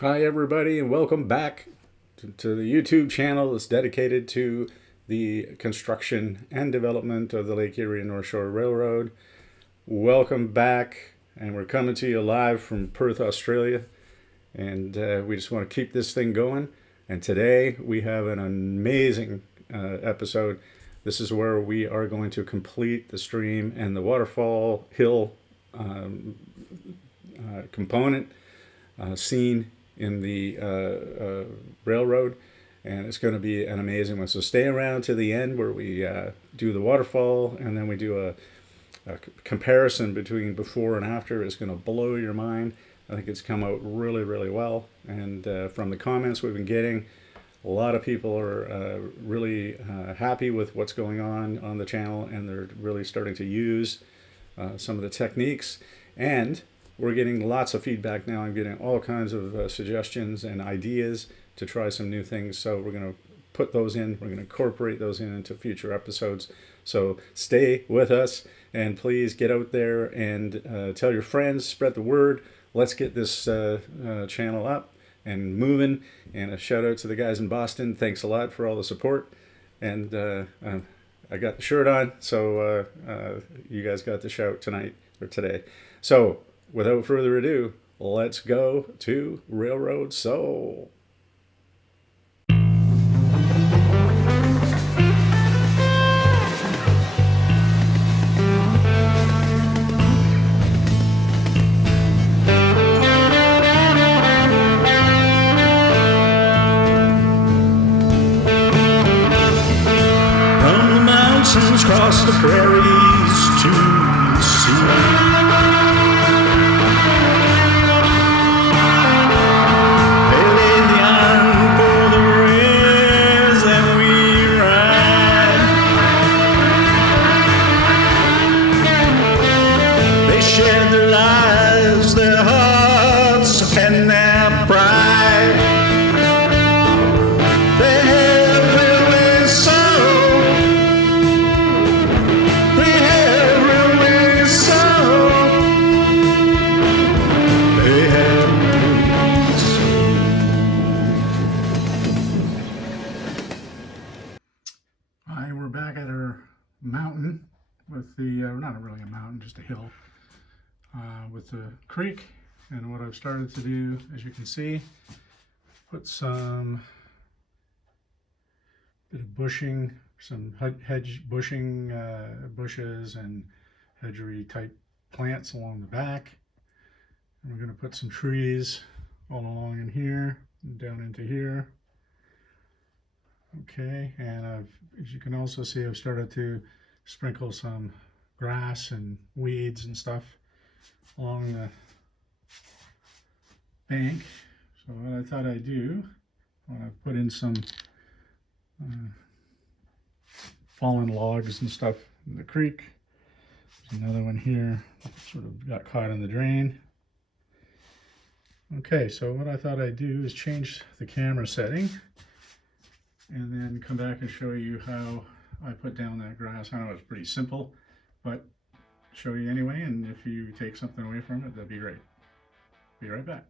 Hi, everybody, and welcome back to the YouTube channel that's dedicated to the construction and development of the Lake Erie and North Shore Railroad. Welcome back, and we're coming to you live from Perth, Australia, and we just want to keep this thing going. And today we have an amazing episode. This is where we are going to complete the stream and the waterfall hill component scene in the railroad, and it's going to be an amazing one. So stay around to the end where we do the waterfall, and then we do a comparison between before and after. It's going to blow your mind. I think it's come out really, really well, and from the comments we've been getting, a lot of people are really happy with what's going on the channel, and they're really starting to use some of the techniques. And we're getting lots of feedback now. I'm getting all kinds of suggestions and ideas to try some new things. So we're going to put those in. We're going to incorporate those into future episodes. So stay with us, and please get out there and tell your friends, spread the word. Let's get this channel up and moving. And a shout out to the guys in Boston. Thanks a lot for all the support. And I got the shirt on, so you guys got the shout tonight or today. So without further ado, let's go to Railroad Soul. From the mountains, across the prairies to the sea. Shared their lives, their hearts, and their pride. They had railway soul. They had railway soul. They had railway soul. Hi, we're back at our mountain with the, not really a mountain, just a hill. With the creek, and what I've started to do, as you can see, put some bit of bushing, some hedge bushing, bushes and hedgery type plants along the back. And we're going to put some trees all along in here and down into here. Okay, and as you can also see, I've started to sprinkle some grass and weeds and stuff along the bank. So what I thought I'd do, I want to put in some fallen logs and stuff in the creek. There's another one here that sort of got caught in the drain. Okay, so what I thought I'd do is change the camera setting and then come back and show you how I put down that grass. I know it's pretty simple, but show you anyway, and if you take something away from it, that'd be great. Be right back.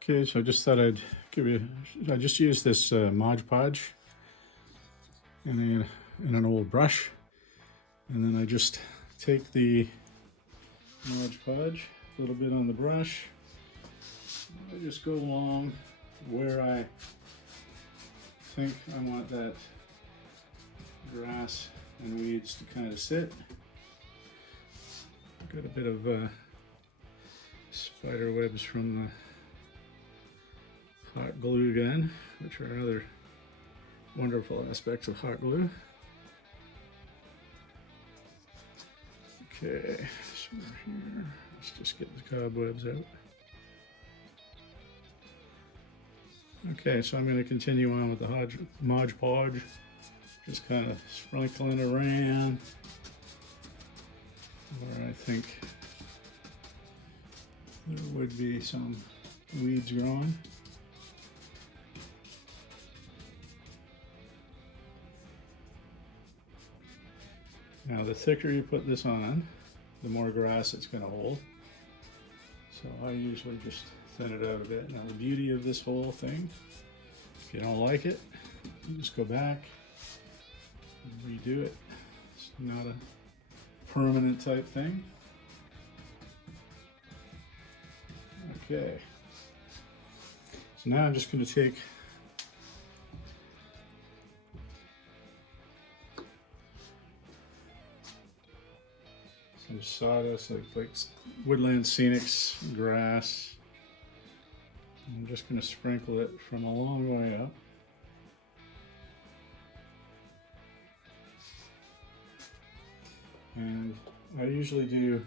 Okay, so I just thought I'd give you, I just used this Mod Podge in an old brush, and then I just take the Mod Podge, a little bit on the brush, I just go along where I think I want that grass and weeds to kind of sit. Got a bit of spider webs from the hot glue gun, which are another wonderful aspects of hot glue. Okay, so here, let's just get the cobwebs out. Okay, so I'm going to continue on with the Mod Podge, just kind of sprinkling around where I think there would be some weeds growing. Now the thicker you put this on, the more grass it's going to hold. So I usually just thin it out a bit. Now the beauty of this whole thing, if you don't like it, you just go back and redo it. It's not a permanent type thing. Okay. So now I'm just going to take some sawdust, like woodland scenics, grass. I'm just going to sprinkle it from a long way up. And I usually do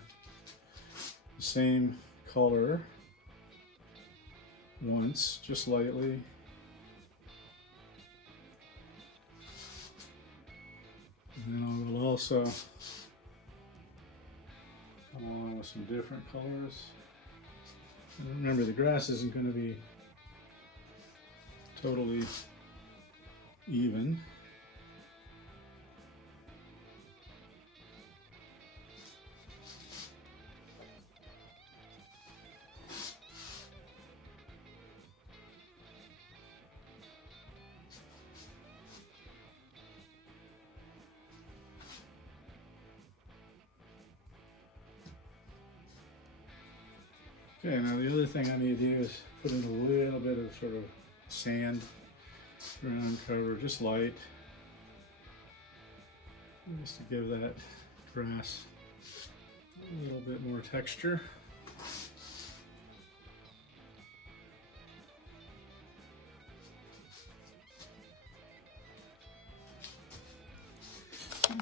the same color once, just lightly. And then I will also come along with some different colors. And remember, the grass isn't going to be totally even. Okay, now the other thing I need to do is put in a little bit of sort of sand, ground cover, just light, just to give that grass a little bit more texture.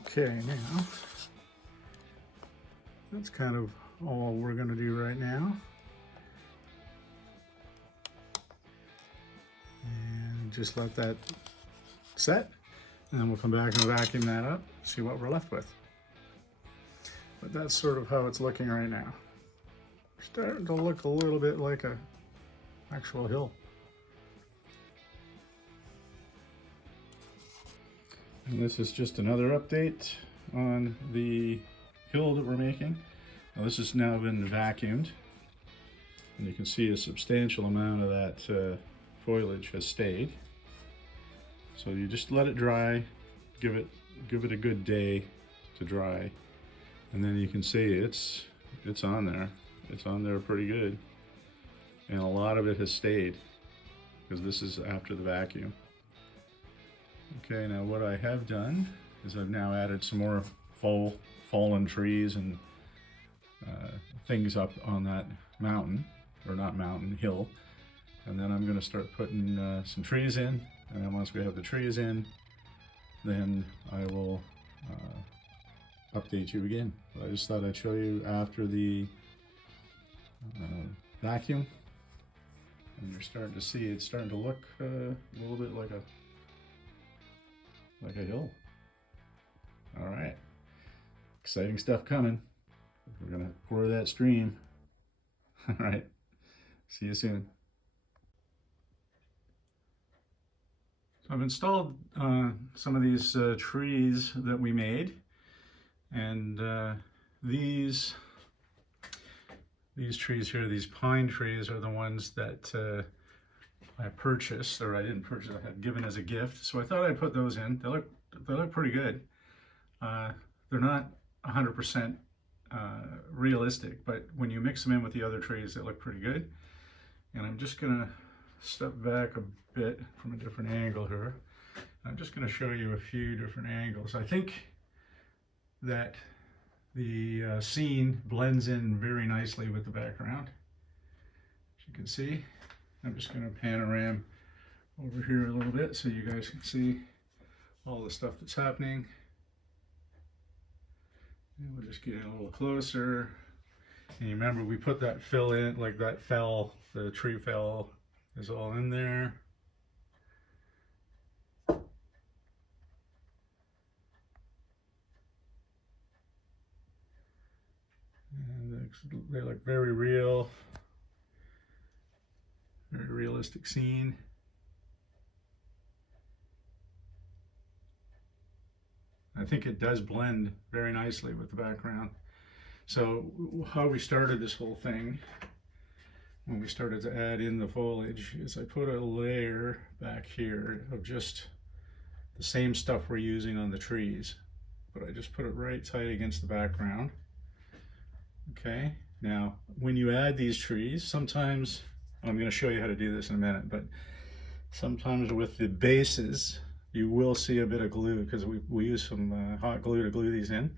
Okay, now that's kind of all we're going to do right now. And just let that set, and then we'll come back and vacuum that up, see what we're left with. But that's sort of how it's looking right now. Starting to look a little bit like a actual hill. And this is just another update on the hill that we're making. Now this has now been vacuumed, and you can see a substantial amount of that foliage has stayed. So you just let it dry, give it a good day to dry, and then you can see it's on there. It's on there pretty good, and a lot of it has stayed because this is after the vacuum. Okay, now what I have done is I've now added some more fallen trees and things up on that mountain, or not mountain, hill. And then I'm going to start putting some trees in, and then once we have the trees in, then I will update you again. But I just thought I'd show you after the vacuum, and you're starting to see it's starting to look a little bit like a hill. All right, exciting stuff coming. We're gonna pour that stream. All right, see you soon. So I've installed some of these trees that we made, and these trees here, these pine trees, are the ones that I purchased, or I didn't purchase, I had given as a gift. So I thought I'd put those in. They look pretty good. They're not 100% realistic, but when you mix them in with the other trees, they look pretty good. And I'm just gonna step back a bit from a different angle here. I'm just going to show you a few different angles. I think that the scene blends in very nicely with the background. As you can see, I'm just going to panorama over here a little bit so you guys can see all the stuff that's happening. And we'll just get a little closer. And you remember we put that fill in, like that fell, the tree fell is all in there. And they look very real, very realistic scene. I think it does blend very nicely with the background. So how we started this whole thing when we started to add in the foliage is I put a layer back here of just the same stuff we're using on the trees, but I just put it right tight against the background. Okay, now when you add these trees, sometimes, I'm going to show you how to do this in a minute, but sometimes with the bases, you will see a bit of glue because we use some hot glue to glue these in.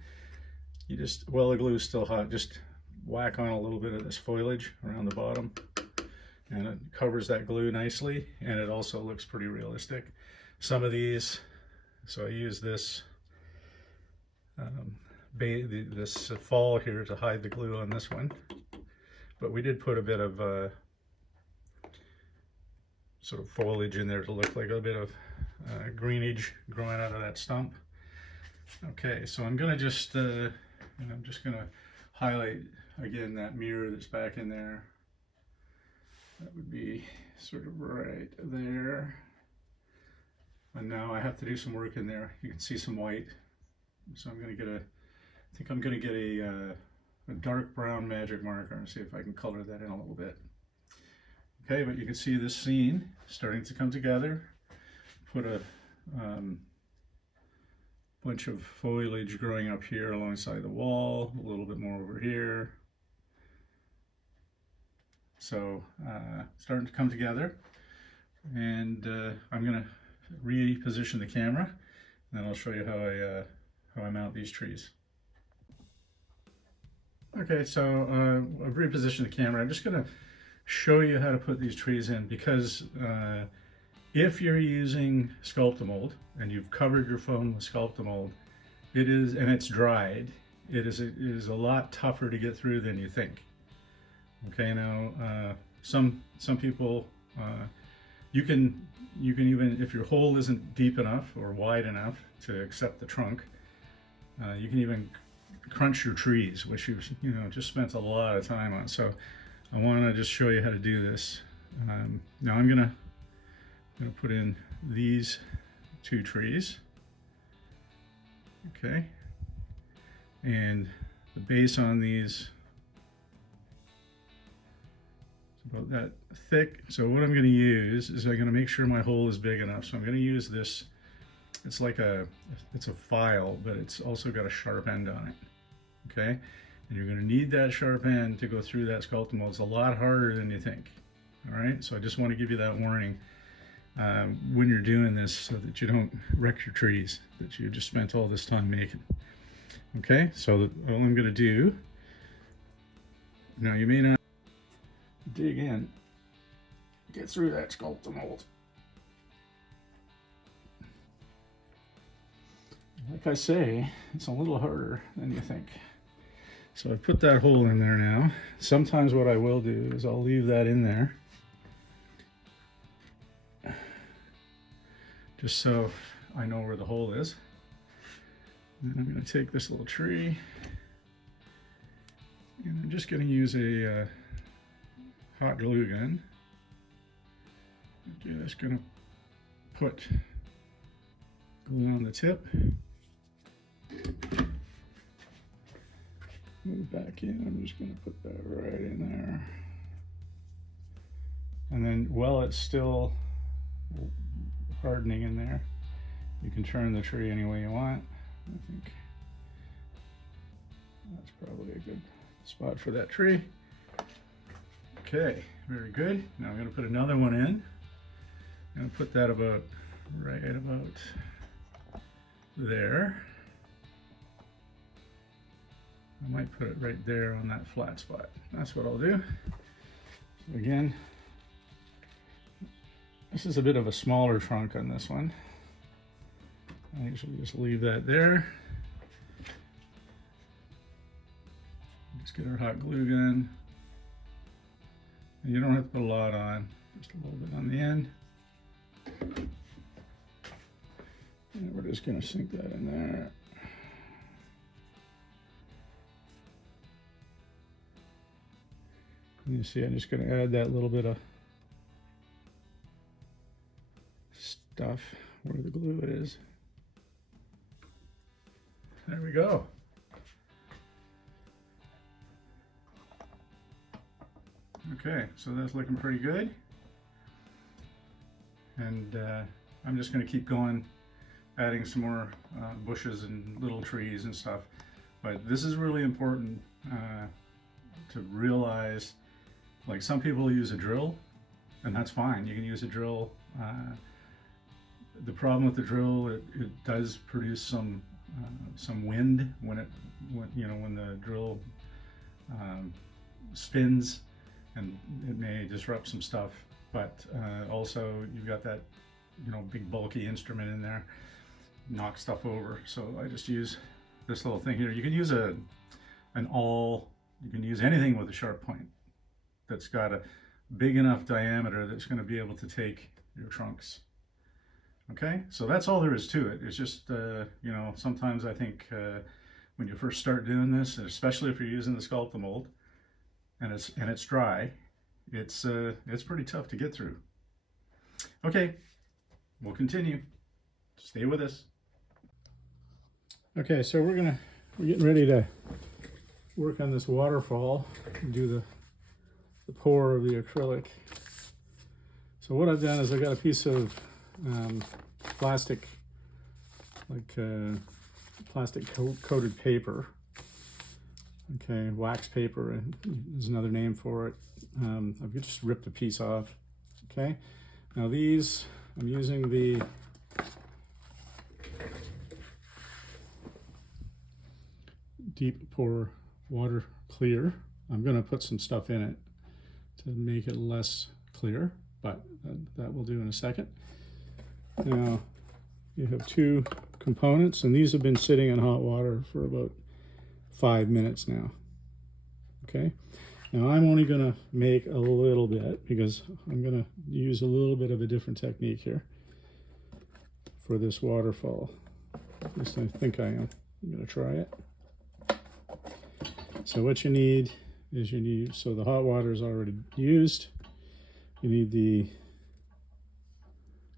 You just, while the glue is still hot, just whack on a little bit of this foliage around the bottom, and it covers that glue nicely, and it also looks pretty realistic. Some of these, so I use this this fall here to hide the glue on this one, but we did put a bit of sort of foliage in there to look like a bit of greenage growing out of that stump. Okay, so I'm gonna just I'm just gonna highlight again that mirror that's back in there. That would be sort of right there. And now I have to do some work in there. You can see some white. So I'm gonna get I think I'm gonna get a dark brown magic marker and see if I can color that in a little bit. Okay, but you can see this scene starting to come together. Put a bunch of foliage growing up here alongside the wall, a little bit more over here. So starting to come together, and I'm going to reposition the camera, and then I'll show you how I mount these trees. Okay, so I've repositioned the camera. I'm just going to show you how to put these trees in, because if you're using Sculptamold and you've covered your phone with Sculptamold, and it's dried, it is a lot tougher to get through than you think. Okay, now some people you can even, if your hole isn't deep enough or wide enough to accept the trunk, you can even crunch your trees, which you've just spent a lot of time on. So I want to just show you how to do this. Now I'm gonna put in these two trees. Okay, and the base on these is about that thick. So what I'm going to use is I'm going to make sure my hole is big enough. So I'm going to use this. It's like it's a file, but it's also got a sharp end on it. Okay, and you're going to need that sharp end to go through that Sculptamold. It's a lot harder than you think. All right, so I just want to give you that warning when you're doing this, so that you don't wreck your trees that you just spent all this time making. Okay, so all I'm going to do now, you may not dig in, get through that Sculptamold. Like I say, it's a little harder than you think. So I put that hole in there now. Sometimes what I will do is I'll leave that in there, just so I know where the hole is. And then I'm going to take this little tree, and I'm just going to use a hot glue gun. I'm just going to put glue on the tip. Move back in. I'm just going to put that right in there. And then while it's still hardening in there, you can turn the tree any way you want. I think that's probably a good spot for that tree. Okay, very good. Now I'm going to put another one in. I'm going to put that right about there. I might put it right there on that flat spot. That's what I'll do. So again, this is a bit of a smaller trunk on this one. I usually just leave that there. Let's get our hot glue gun. And you don't have to put a lot on, just a little bit on the end. And we're just going to sink that in there. And you see, I'm just going to add that little bit of stuff where the glue is. There we go. Okay, so that's looking pretty good. And I'm just going to keep going, adding some more bushes and little trees and stuff. But this is really important to realize, like some people use a drill, and that's fine. You can use a drill. The problem with the drill, it does produce some wind when the drill spins, and it may disrupt some stuff. But also you've got that big bulky instrument in there, knock stuff over. So I just use this little thing here. You can use you can use anything with a sharp point that's got a big enough diameter that's going to be able to take your trunks. Okay, so that's all there is to it. It's just sometimes I think when you first start doing this, and especially if you're using the Sculpt-A-Mold and it's dry, it's pretty tough to get through. Okay, we'll continue. Stay with us. Okay, so we're getting ready to work on this waterfall and do the pour of the acrylic. So what I've done is I've got a piece of plastic, plastic coated paper. Okay, wax paper, and there's another name for it. I've just ripped a piece off. Okay, now these, I'm using the deep pour water clear. I'm going to put some stuff in it to make it less clear, but that will do in a second. Now you have two components, and these have been sitting in hot water for about 5 minutes now. Okay, now I'm only going to make a little bit because I'm going to use a little bit of a different technique here for this waterfall. At least I think I am. I'm going to try it. So what you need is so the hot water is already used. You need the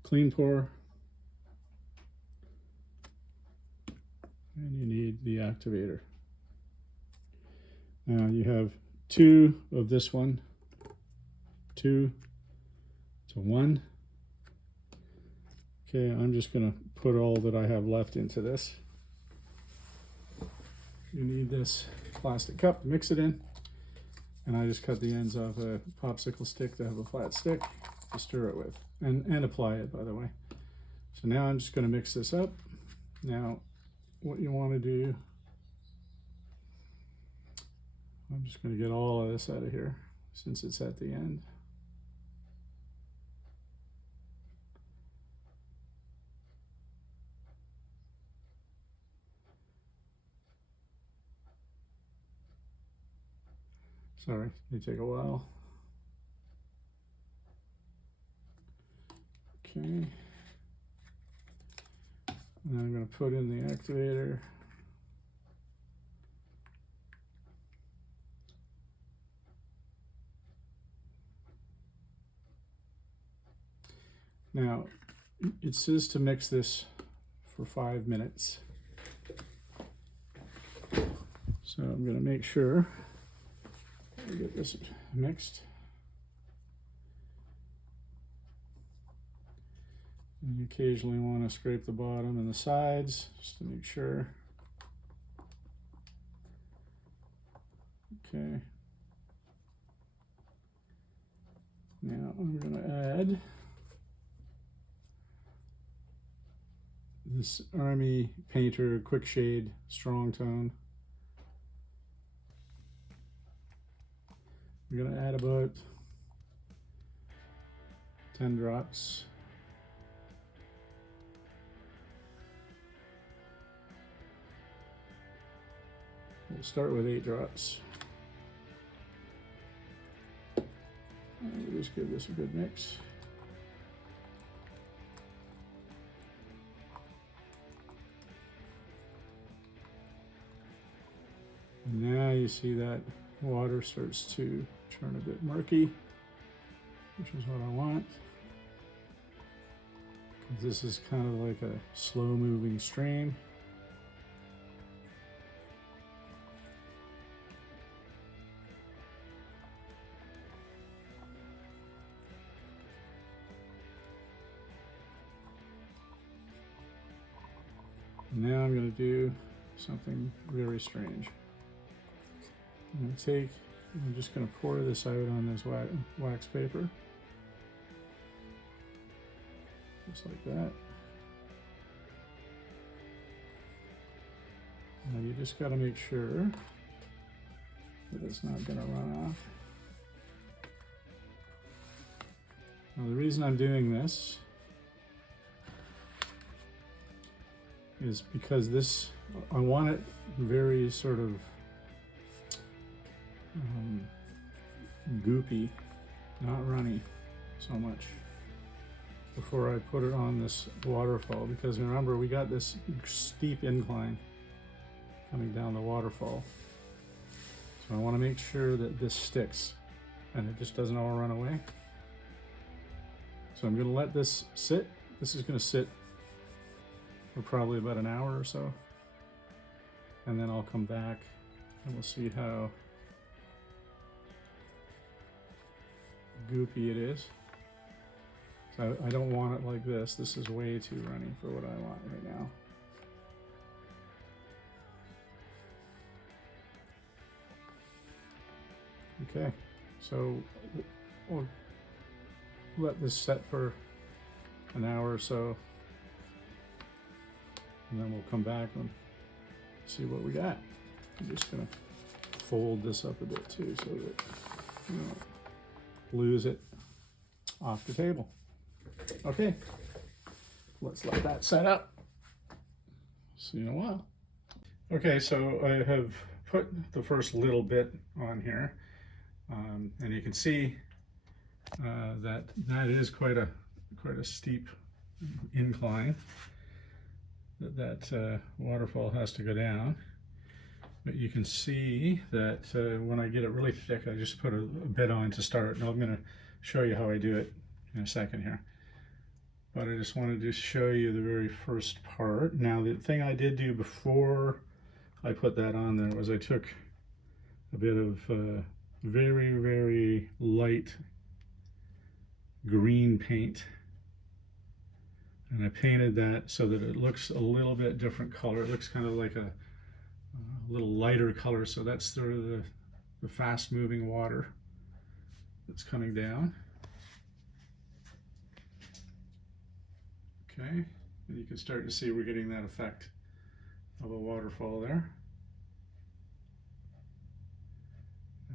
clean pour, and you need the activator. Now you have 2 of this one, 2 to 1. Okay, I'm just going to put all that I have left into this. You need this plastic cup to mix it in, and I just cut the ends off a popsicle stick to have a flat stick to stir it with, and apply it, by the way. So now I'm just going to mix this up. Now what you want to do, I'm just going to get all of this out of here since it's at the end. Sorry, it may take a while. Okay. And I'm going to put in the activator. Now, it says to mix this for 5 minutes. So I'm going to make sure I get this mixed. And you occasionally want to scrape the bottom and the sides just to make sure. Okay. Now I'm going to add this Army Painter Quick Shade Strong Tone. We're going to add about 10 drops. We'll start with 8 drops. And we'll just give this a good mix. And now you see that water starts to turn a bit murky, which is what I want. This is kind of like a slow moving stream. And now I'm going to do something very strange. I'm just going to pour this out on this wax paper. Just like that. Now you just got to make sure that it's not going to run off. Now the reason I'm doing this is because I want it very sort of goopy, not runny so much, before I put it on this waterfall, because remember we got this steep incline coming down the waterfall. So I want to make sure that this sticks and it just doesn't all run away. So I'm going to let this sit. This is going to sit for probably about an hour or so. And then I'll come back and we'll see how goopy it is. So I don't want it like this. This is way too runny for what I want right now. Okay, so we'll let this set for an hour or so, and then we'll come back and see what we got. I'm just gonna fold this up a bit too so that you don't lose it off the table. Okay, let's let that set up. See you in a while. Okay, so I have put the first little bit on here. And you can see that is quite a steep incline that waterfall has to go down. But you can see that when I get it really thick, I just put a bit on to start, and I'm going to show you how I do it in a second here. But I just wanted to show you the very first part. Now, the thing I did do before I put that on there was I took a bit of very, very light green paint, and I painted that so that it looks a little bit different color. It looks kind of like a little lighter color, so that's sort of the fast moving water that's coming down. Okay, and you can start to see we're getting that effect of a waterfall there.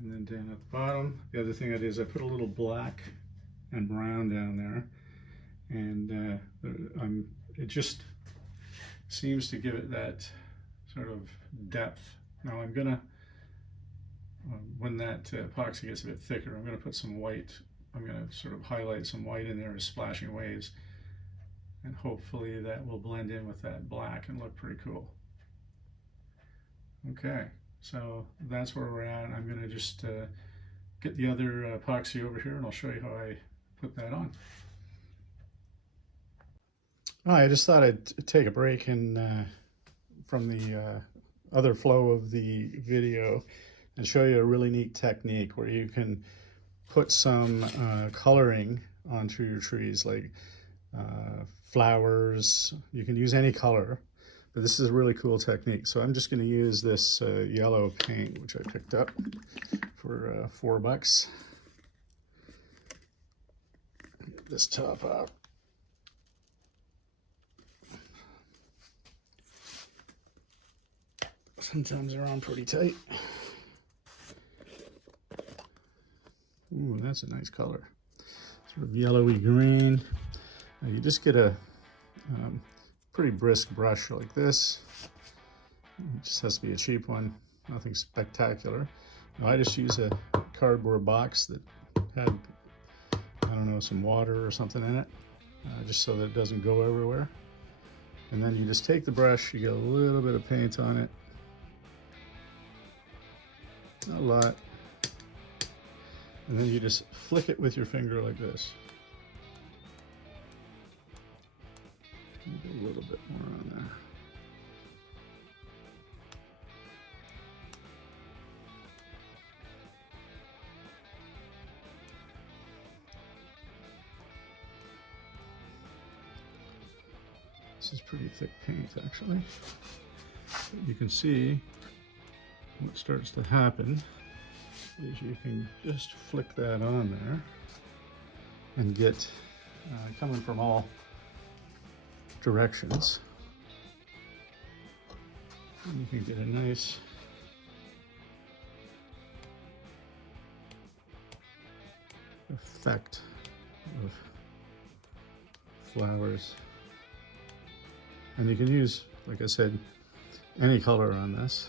And then down at the bottom, the other thing I did is I put a little black and brown down there, and it just seems to give it that sort of depth. Now I'm gonna, when that epoxy gets a bit thicker, I'm gonna put some white. I'm gonna sort of highlight some white in there as splashing waves, and hopefully that will blend in with that black and look pretty cool. Okay. So that's where we're at. I'm going to just get the other epoxy over here and I'll show you how I put that on. I just thought I'd take a break from the other flow of the video and show you a really neat technique where you can put some coloring onto your trees, like flowers. You can use any color. But this is a really cool technique. So I'm just going to use this yellow paint, which I picked up for $4. Get this top up. Sometimes they're on pretty tight. Ooh, that's a nice color. Sort of yellowy green. Now you just get a pretty brisk brush like this. It just has to be a cheap one, nothing spectacular. Now I just use a cardboard box that had, I don't know, some water or something in it, just so that it doesn't go everywhere. And then you just take the brush, you get a little bit of paint on it, not a lot, and then you just flick it with your finger like this. Maybe a little bit more on there. This is pretty thick paint, actually. But you can see what starts to happen is you can just flick that on there and get coming from all directions. And you can get a nice effect of flowers. And you can use, like I said, any color on this.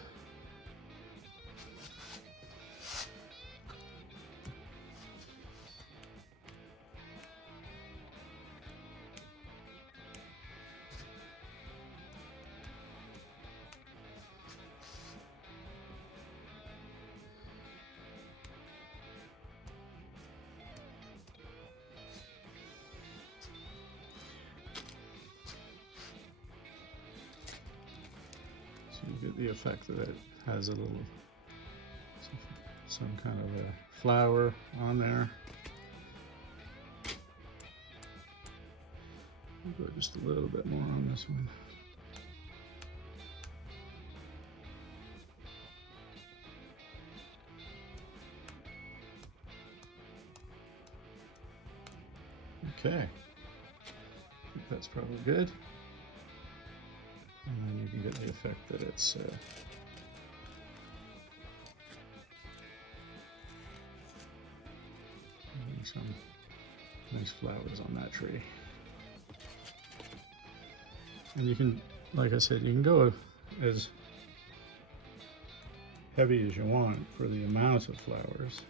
So you get the effect that it has a little, some kind of a flower on there. I'll go just a little bit more on this one. Okay, I think that's probably good. And then you can get the effect that it's some nice flowers on that tree. And you can, like I said, you can go as heavy as you want for the amount of flowers.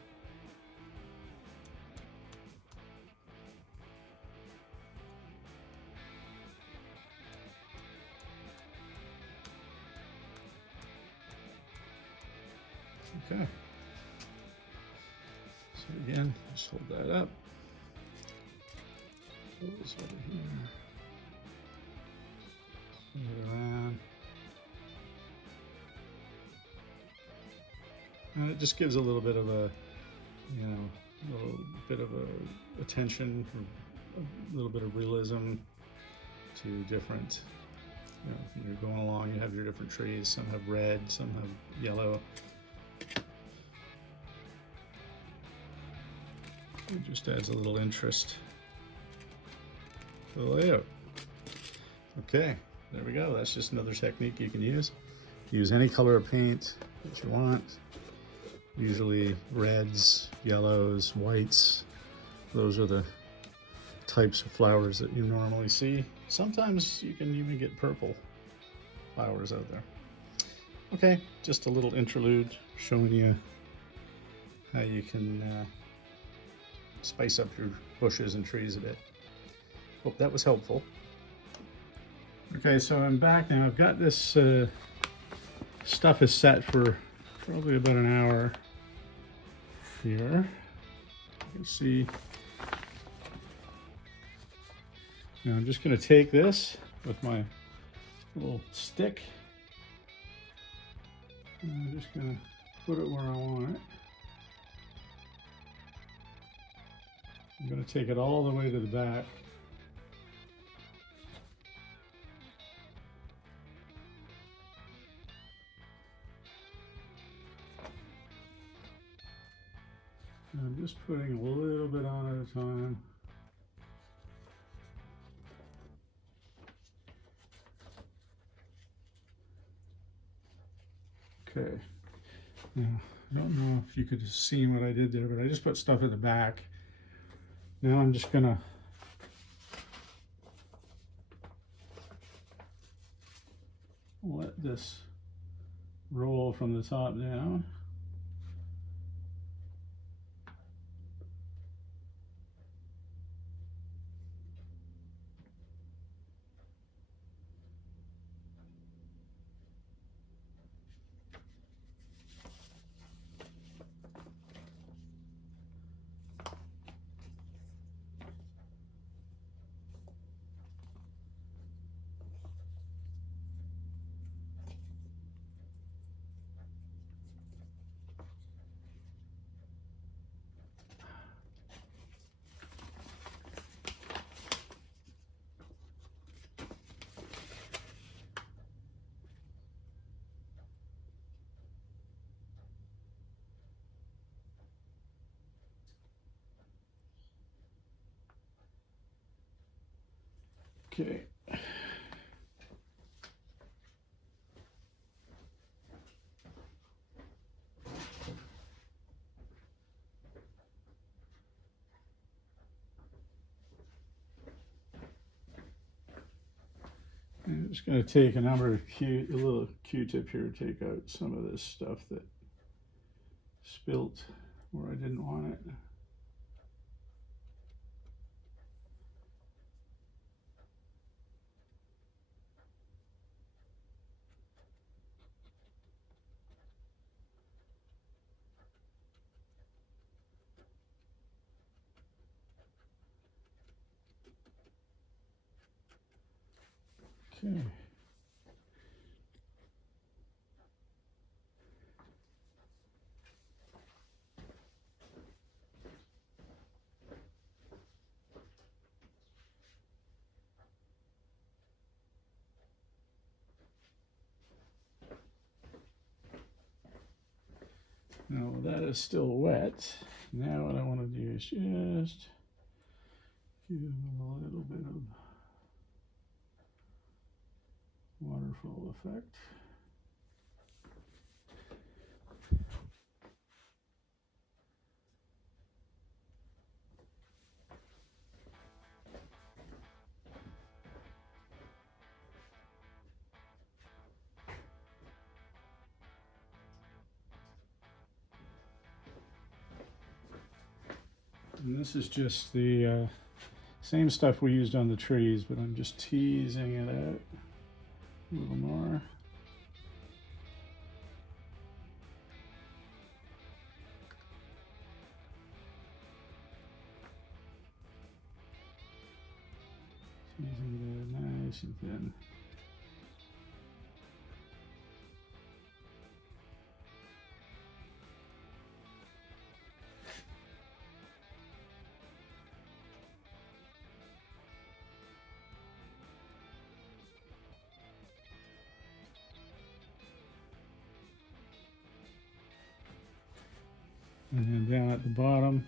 Okay. So again, just hold that up. Pull this over here. Move it around. And it just gives a little bit of a, you know, a little bit of a attention, a little bit of realism to different, you know, you're going along, you have your different trees. Some have red, some have yellow. It just adds a little interest to the layout. Okay, there we go. That's just another technique you can use. Use any color of paint that you want. Usually reds, yellows, whites. Those are the types of flowers that you normally see. Sometimes you can even get purple flowers out there. Okay, just a little interlude showing you how you can spice up your bushes and trees a bit. Hope that was helpful. Okay, so I'm back now. I've got this stuff is set for probably about an hour here. You can see. Now I'm just going to take this with my little stick. And I'm just going to put it where I want it. I'm going to take it all the way to the back. And I'm just putting a little bit on at a time. Okay. Now, I don't know if you could have seen what I did there, but I just put stuff in the back. Now I'm just gonna let this roll from the top down. Okay. I'm just going to take a little Q-tip here to take out some of this stuff that spilt where I didn't want it. Okay. Now that is still wet. Now what I want to do is just give it a little bit of waterfall effect. And this is just the same stuff we used on the trees, but I'm just teasing it out a little more. Teasing it out nice and thin. And then down at the bottom,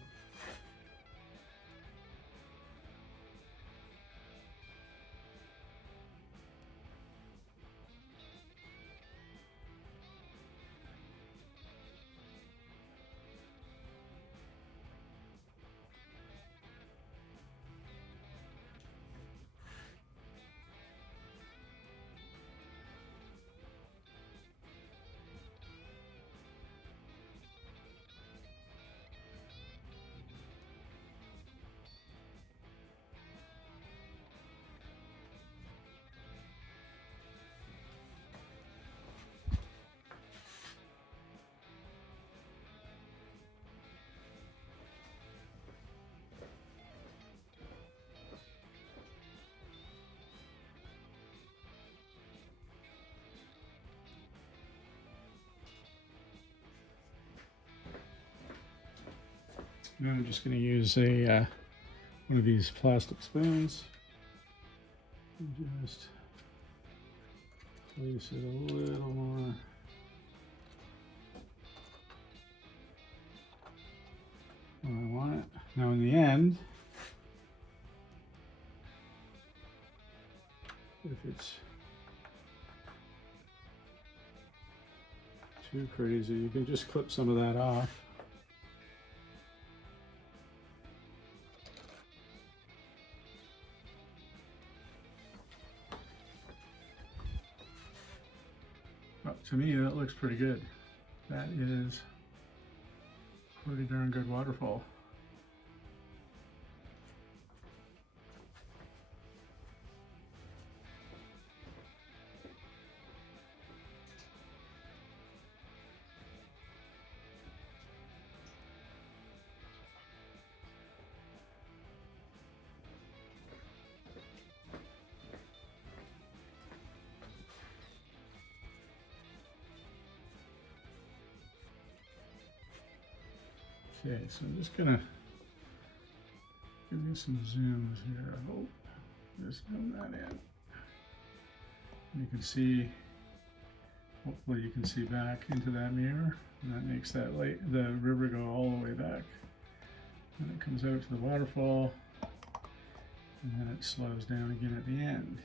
now I'm just going to use a one of these plastic spoons and just place it a little more where I want it. Now in the end, if it's too crazy, you can just clip some of that off. But to me, that looks pretty good. That is pretty darn good waterfall. Okay, so I'm just gonna give you some zooms here. I hope just zoom that in. You can see, hopefully you can see back into that mirror, and that makes that the river go all the way back. And it comes out to the waterfall, And then it slows down again at the end.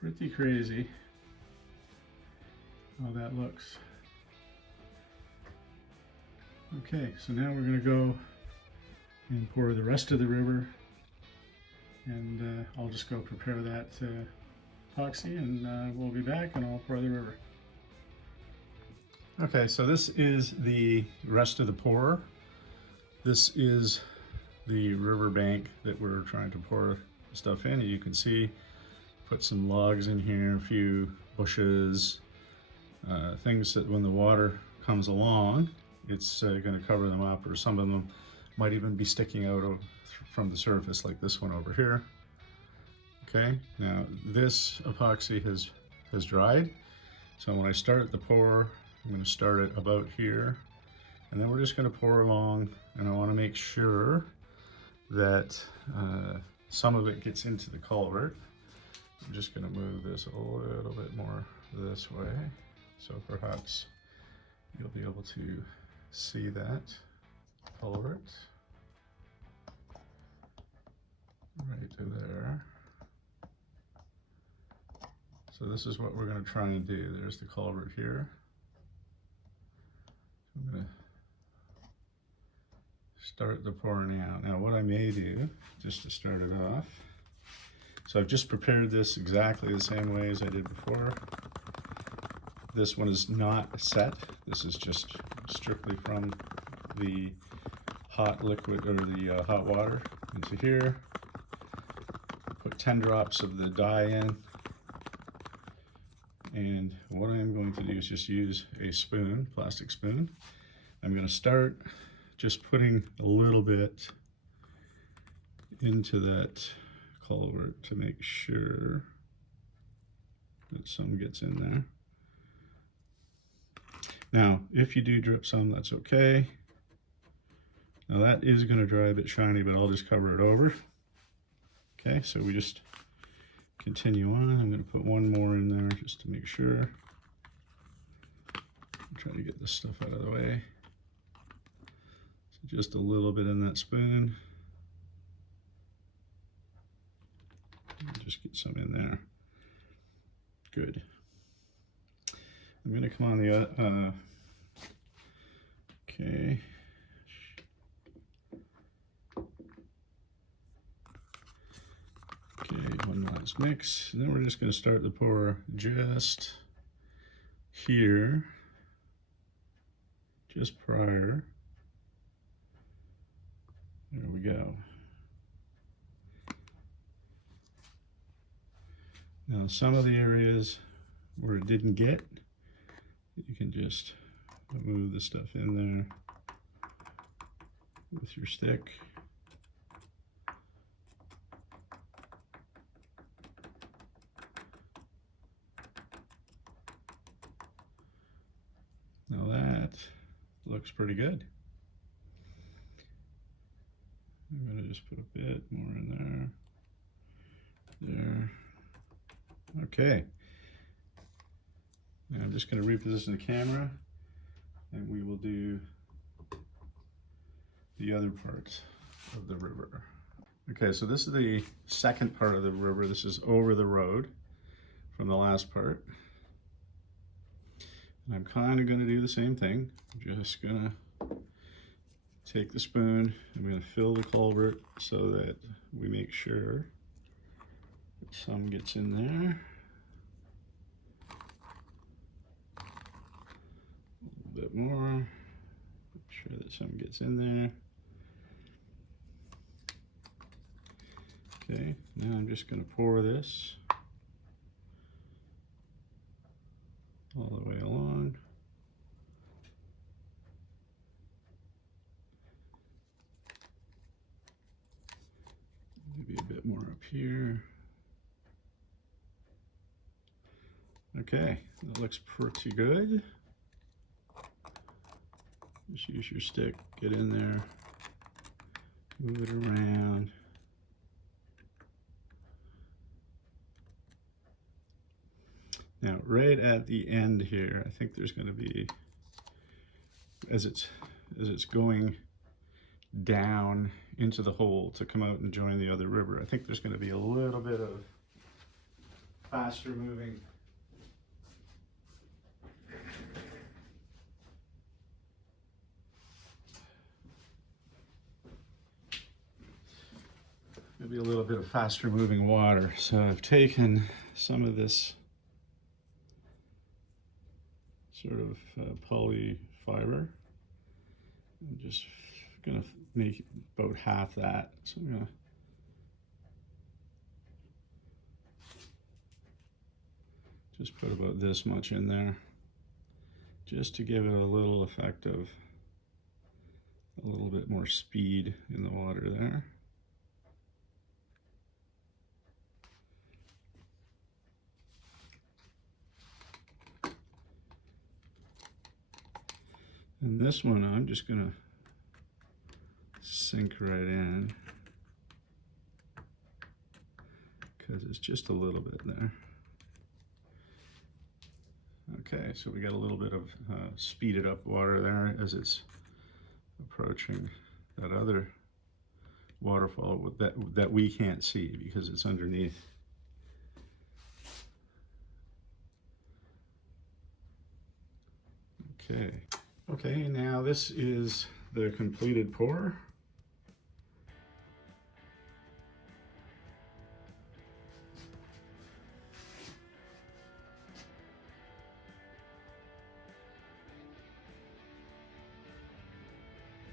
Pretty crazy how that looks. Okay, so now we're going to go and pour the rest of the river, and I'll just go prepare that epoxy, and we'll be back and I'll pour the river. Okay, so this is the rest of the pour. This is the river bank that we're trying to pour stuff in. You can see, put some logs in here, a few bushes, things that when the water comes along, it's going to cover them up, or some of them might even be sticking out from the surface, like this one over here. Okay, now this epoxy has dried. So when I start the pour, I'm going to start it about here, and then we're just going to pour along, and I want to make sure that some of it gets into the culvert. I'm just going to move this a little bit more this way, so perhaps you'll be able to see that culvert right there. So this is what we're going to try and do. There's the culvert here. I'm going to start the pouring out. Now what I may do, just to start it off, so I've just prepared this exactly the same way as I did before. This one is not set. This is just strictly from the hot liquid, or the hot water, into here. Put 10 drops of the dye in. And what I'm going to do is just use a spoon, plastic spoon. I'm going to start just putting a little bit into that culvert to make sure that some gets in there. Now, if you do drip some, that's okay. Now that is going to dry a bit shiny, but I'll just cover it over. Okay, so we just continue on. I'm going to put one more in there just to make sure. Try to get this stuff out of the way. So just a little bit in that spoon. Just get some in there. Good. I'm going to come on the okay. Okay, one last mix. And then we're just going to start the pour just here, just prior. There we go. Now some of the areas where it didn't get, you can just move the stuff in there with your stick. Now that looks pretty good. I'm going to just put a bit more in there. There. Okay. Now I'm just going to reposition the camera, and we will do the other part of the river. Okay, so this is the second part of the river. This is over the road from the last part. And I'm kind of going to do the same thing. I'm just going to take the spoon. I'm going to fill the culvert so that we make sure that some gets in there. A little bit more. Make sure that some gets in there. Okay, now I'm just going to pour this all the way along. Maybe a bit more up here. Okay, that looks pretty good. Just use your stick, get in there, move it around. Now, right at the end here, I think there's going to be, as it's going down into the hole to come out and join the other river. I think there's going to be a little bit of faster moving maybe a little bit of faster moving water. So I've taken some of this sort of poly fiber. I'm just gonna make about half that. So I'm gonna just put about this much in there, just to give it a little effect of a little bit more speed in the water there. And this one I'm just gonna sink right in because it's just a little bit there. Okay, so we got a little bit of speeded up water there as it's approaching that other waterfall that we can't see because it's underneath. Okay, now this is the completed pour.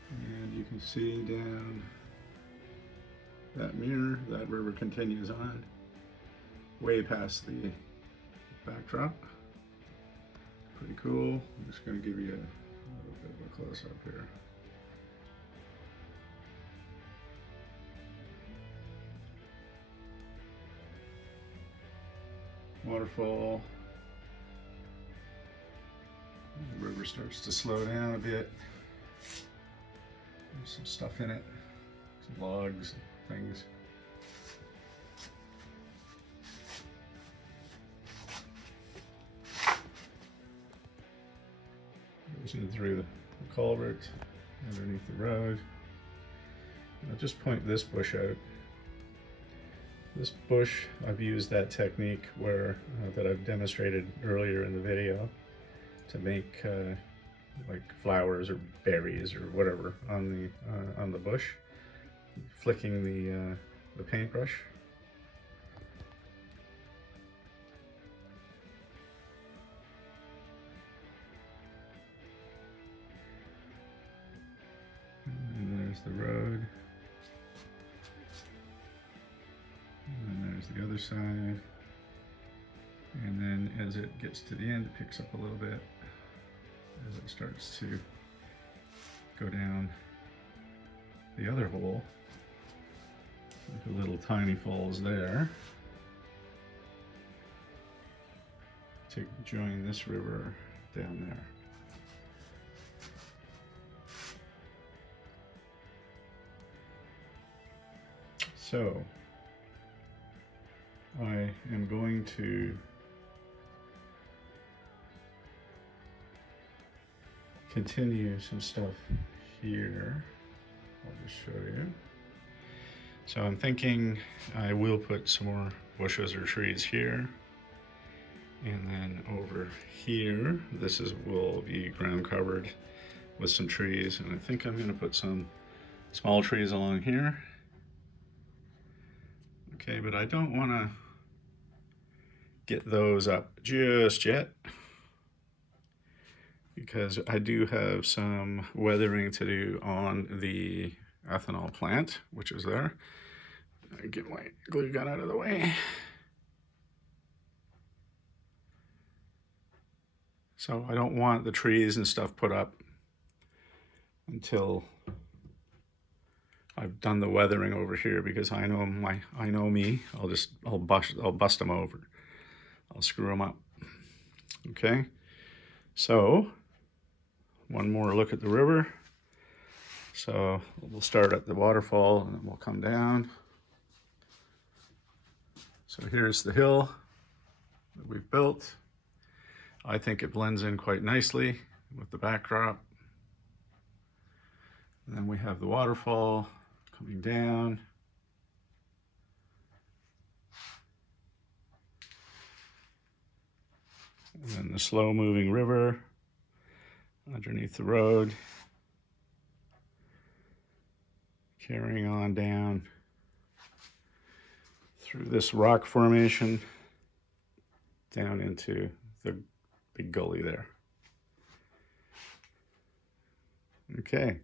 And you can see down that mirror, that river continues on way past the backdrop. Pretty cool. I'm just going to give you a little bit of a close up here. Waterfall. The river starts to slow down a bit. There's some stuff in it, some logs and things. Goes in through the culvert underneath the road. I'll just point this bush out. This bush, I've used that technique where that I've demonstrated earlier in the video to make like flowers or berries or whatever on the bush, flicking the paintbrush. And there's the road. And there's the other side. And then as it gets to the end, it picks up a little bit as it starts to go down the other hole. Like a little tiny falls there to join this river down there. So I am going to continue some stuff here. I'll just show you. So I'm thinking I will put some more bushes or trees here. And then over here, will be ground covered with some trees. And I think I'm gonna put some small trees along here. Okay, but I don't wanna get those up just yet, because I do have some weathering to do on the ethanol plant, which is there. I get my glue gun out of the way. So I don't want the trees and stuff put up until I've done the weathering over here, because I know me. I'll bust them over. I'll screw them up. Okay. So one more look at the river. So we'll start at the waterfall and then we'll come down. So here's the hill that we've built. I think it blends in quite nicely with the backdrop. And then we have the waterfall coming down. And then the slow moving river underneath the road, carrying on down through this rock formation down into the big gully there. Okay.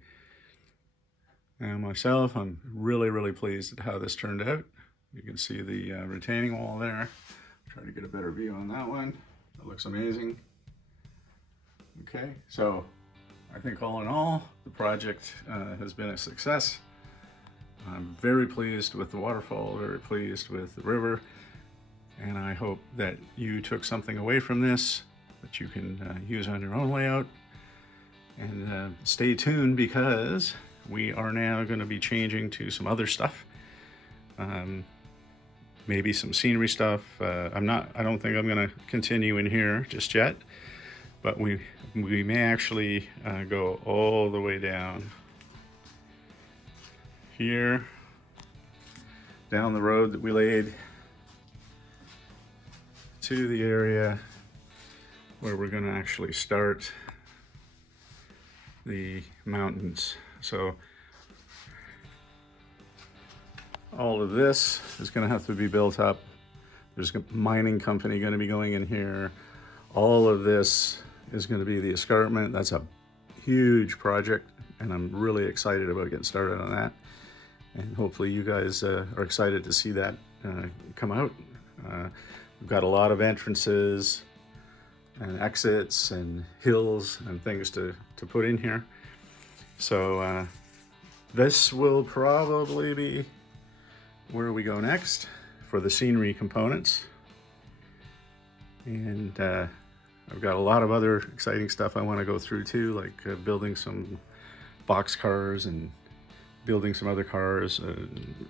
And myself, I'm really pleased at how this turned out. You can see the retaining wall there. Try to get a better view on that one. That looks amazing. Okay, so I think all in all, the project has been a success. I'm very pleased with the waterfall, very pleased with the river, and I hope that you took something away from this that you can use on your own layout. And stay tuned, because we are now going to be changing to some other stuff. Maybe some scenery stuff. I don't think I'm going to continue in here just yet, but we may actually go all the way down here, down the road that we laid, to the area where we're going to actually start the mountains. So all of this is going to have to be built up. There's a mining company going to be going in here. All of this is going to be the escarpment. That's a huge project, and I'm really excited about getting started on that. And hopefully you guys are excited to see that come out. We've got a lot of entrances and exits and hills and things to put in here. So this will probably be where we go next for the scenery components. And I've got a lot of other exciting stuff I want to go through too, like building some box cars and building some other cars,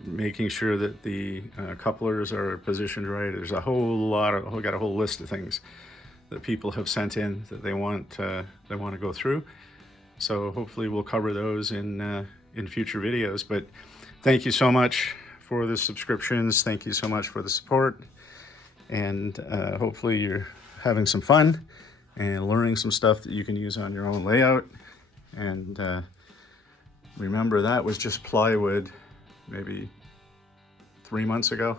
making sure that the couplers are positioned right. There's a whole lot of, we got a whole list of things that people have sent in that they want to go through. So hopefully we'll cover those in future videos. But thank you so much for the subscriptions. Thank you so much for the support. And hopefully you're having some fun and learning some stuff that you can use on your own layout. And remember, that was just plywood maybe 3 months ago.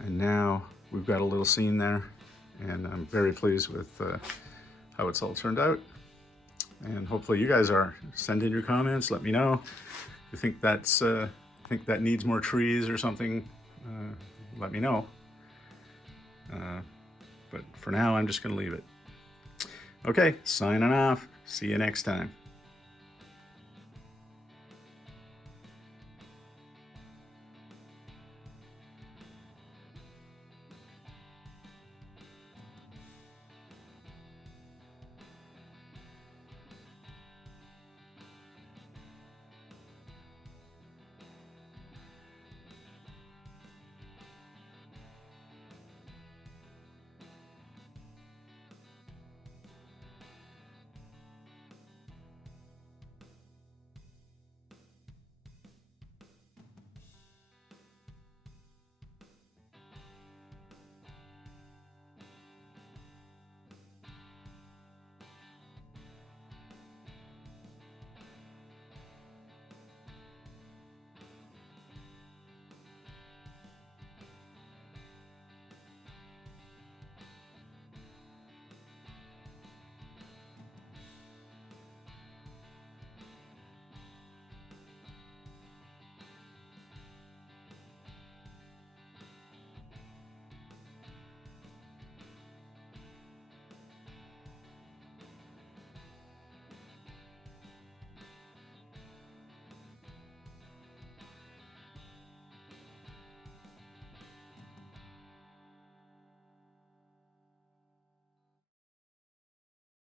And now we've got a little scene there. And I'm very pleased with how it's all turned out. And hopefully you guys are. Send in your comments, let me know. If you think think that needs more trees or something, let me know. But for now, I'm just gonna leave it. Okay, signing off. See you next time.